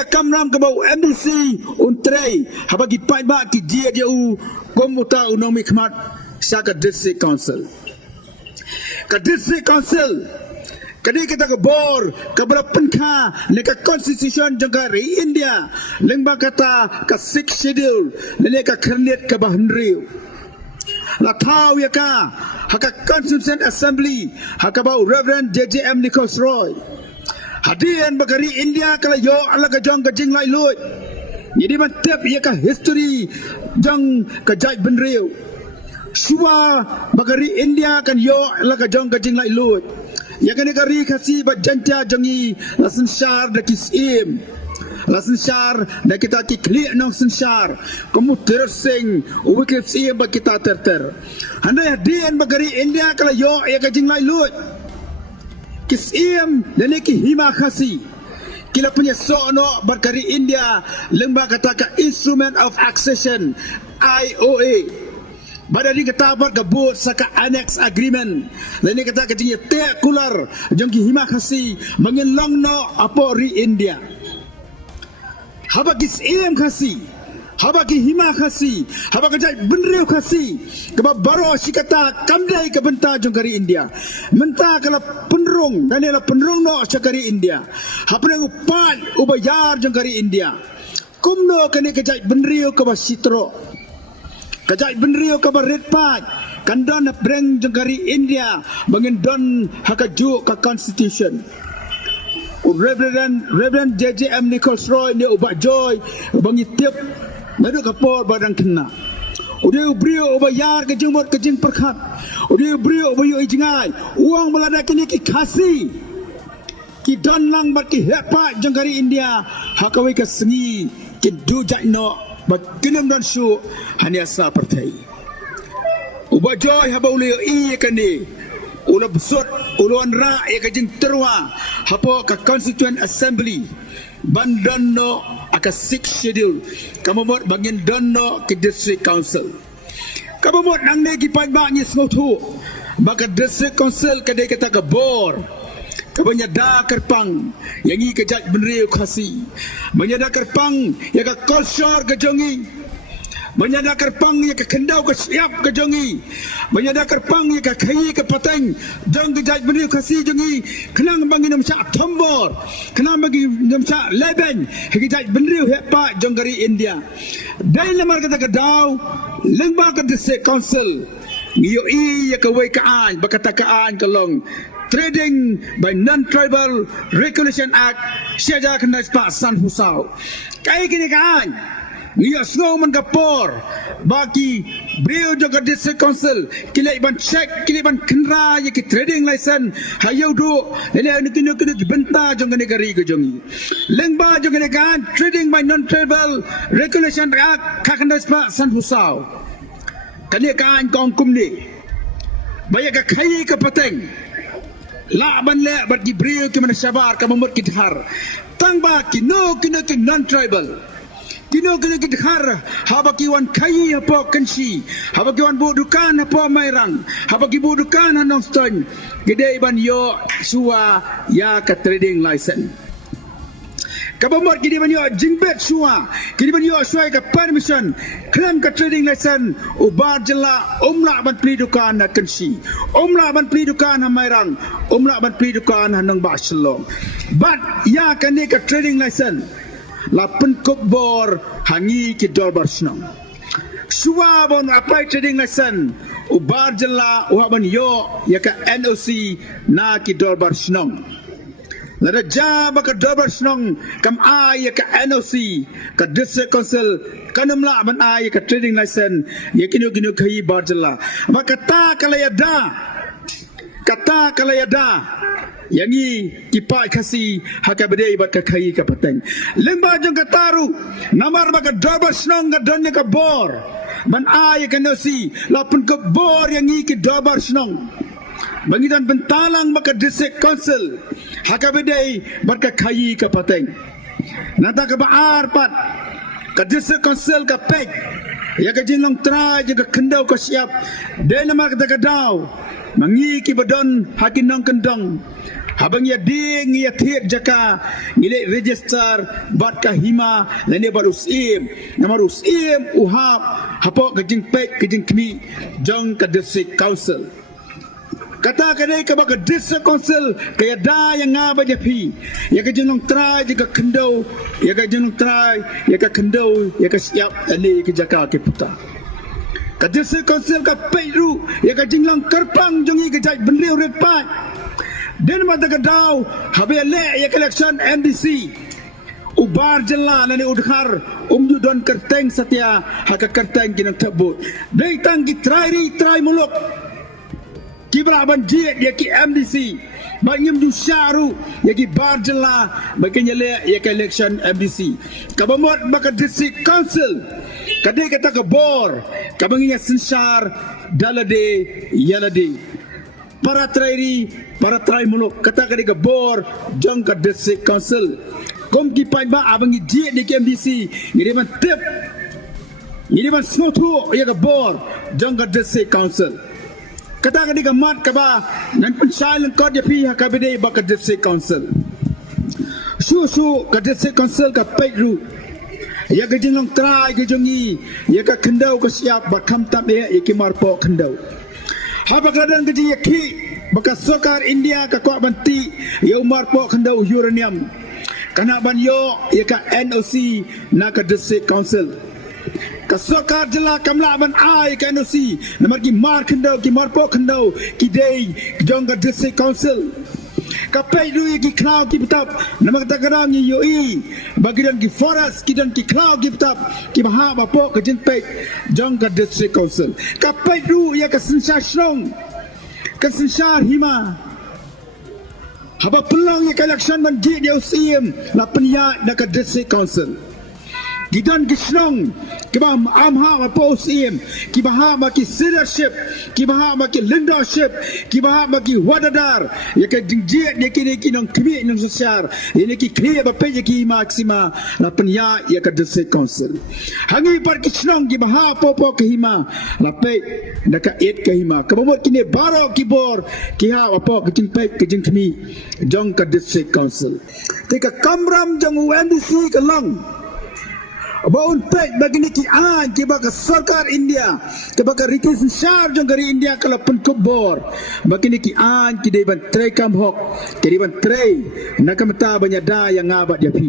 ka kamram ka bau embassy untrai habagi pai ba ki dia jau komuta unang mikmat sa ka district council kadi kita ke bor ke berapan ka neka constitution jangkari India lengba kata ka 6 schedule neka kernet ke bahandriu la tahu ya ka haka constitution assembly haka bau Reverend JJM Nicholas Roy hadian bagari India kala yo ala ka jong ka jing lai lui jadi mantap ya ka history jang ka jai benriu Shua bagari India kan yo ala ka jong ka jing lai lui ya kan negari kasi bajanta jangi lasan syar da kisim lasan syar da kita ki klik nang sensar kamu tersing uwik sim ba kita terter handai hadian bagari India kala yo ya ka jing lai lui kisim dan ki hima khasi kila punya sono bagari India lembah kata ka instrument of accession IOA Badari kata buat gabut saka annex agreement. Lani kata kecingnya tek kular jangki hima khasi mengelong no apa ri India. Haba kis em khasi, haba ki hima khasi, haba kajai benriu khasi. Keba baro si kata kamdai ke benta jangkari India. Menta kala penrung dan ela penrung no jangkari India. Hapa nang upat ubayar jangkari India. Kumno kani kajai benriu ke basitro. Kajak benriu kabar red patch kandon breng jangkari India mengendon hakaju ka constitution Reverend JJM Nicholas Roy ni ubak joy bangi tiap madu kapor badang kena udah brio ubayar ke jengmot ke jeng perkat udah brio ubayu ijingai uang melada kini ki kasi ki don lang bat ki hepa jangkari India hakawai ka sengi ki dujak no Bakinam dan su hanya sa partai. Uba joy haba uli iya kani. Ula besut uluan ra iya kajing terwa. Hapo ka Constituent Assembly. Bandono aka 6 schedule. Kamu buat bagian dono ke District Council. Kamu buat nang negi pagbangi sengotu. Maka District Council kadai kata ke bor. Kabanya da kerpang yang i kejat benriu khasi banya da kerpang ya ka kolsor ke jongi banya da kerpang ya ka kendau ke siap ke jongi banya da kerpang ya ka khai ke pateng jong kejat benriu khasi jongi kenang bangi nam sa thombor kenang bagi nam sa leben kejat benriu hepa jonggari India dai lamar kata ka daw lengba ka District Council ngiyo i ya ka wai ka an bakata ka an kalong Trading by Non-Tribal Regulation Act siya kena pak san husau. Kaya kini kan, niya snow man kapor bagi beliau juga District Council kila iban check kila iban kenra ya ki trading license hayu do ini kini benta jong negari ke jongi. Lengba jong kan Trading by Non-Tribal Regulation Act kena pak san husau. Kani kan kong kumni. Banyak kai ke pateng. La ban le bat di brio ke mana sabar ka memut kithar tangba kino ki non-tribal kino ki kithar haba ki wan kai apa kansi haba ki wan budukan apa mairang haba ki budukan anong ston gede ban yo suwa ya ka trading license kabamot kini ban yo jingbet suwa kini ban yo suai ka permission klam ka trading license ubar jela umla ban pli dukan na kansi umla ban pli dukan ha mairang umla ban pli dukan ha nang ba shalom but ya kani ka trading license la pen kop bor hangi ki dolbar snong suwa bon apply trading license ubar jela wa ban yo ya ka NOC na ki dolbar snong Nada jaba ka dolbar snong kam ay ka NOC ka District Council kanamla ban ay ka trading license ya kino kai bar jela maka kata kalayada yangi kipai kasi hakabede bat ka kai ka pateng lemba jong kataru namar ba ka dolbar snong ka donne ka bor ban ay ka NOC lapun ka bor yangi ki dolbar snong Bangitan bentalang maka District Council hakabedai barka kai ka pateng nata ka baar pat ka District Council ka pek ya ka jinlong tra ya ka kendau ka siap de nama ka daw mangi ki badon hakin nong kendong Habang ya ding ya tiap jaka ngile register bat kahima lene barusim nama rusim uhap hapo kejing pek kejing kmi jong ka district council kata kadai ka baka district council kaya da yang ngaba japi ya ka jenong try jika kendau ya ka jenong try ya ka kendau ya ka siap lene ke jaka ke puta ka district council ka peiru ya ka jinglang kerpang jongi ke jai bendeu red pat dan mata kedau habe le ya election MDC ubar jela nani udhar umju don kerteng satya haka kerteng kinang tabut dei tang ki try muluk kibra ban jiet ya ki MDC bangim du syaru ya ki bar jela bakanya le ya election MDC kabamot baka district council kadai kata ke bor kabanginya sensar dalade yalade para trai muluk kata kali ke bor jang ke district council kom ki pai ba abangi ji di KMDC ngiri man tip ngiri man snotu ya ke bor jang ke district council kata kali ke mat ka ba nan pun silent kod ya pi ha ka bede ba ke district council su ke district council ka pairu ya ke jinong trai ke jongi ya ka kendau ke siap ba kam tap ya ki marpo kendau Haba keladang keji yaki baka sokar India ka kuat banti ya umar po kendau uranium kana ban yo ya ka NOC na ka district council ka sokar jela kamla ban ai ka NOC namar ki mar kendau ki mar po kendau ki dei jong ka district council kapai du ki klau ki bitap nama kata garang yo i bagidan ki forest ki dan ki klau ki bitap ki baha bapo ke jinpei jong ka district council kapai du ya ka sensar shrong ka sensar hima haba pelang ya ka election man ji dia usim la penya da ka district council gidan gisnong kiba amha bapo usim ki baha ma ki leadership ki baha ma ki leadership ki baha ma ki wadadar ya ka dingje ya ki nong kmi nong sosial ini ki clear ba pe ki maksima la penya ya ka district council hangi par kisnong ki baha popo ki hima la pe da ka et ki hima ka bo ki ne baro ki bor ki ha bapo ki pe ki jing kmi jong ka district council te ka kamram jong UNDC ka long Baun pek begini ki an ki baka sarkar India ki baka rikis syar jong dari India kalau pun kubor begini ki an ki deban tray kam hok ki deban tray nakamta banyak da yang ngabat japi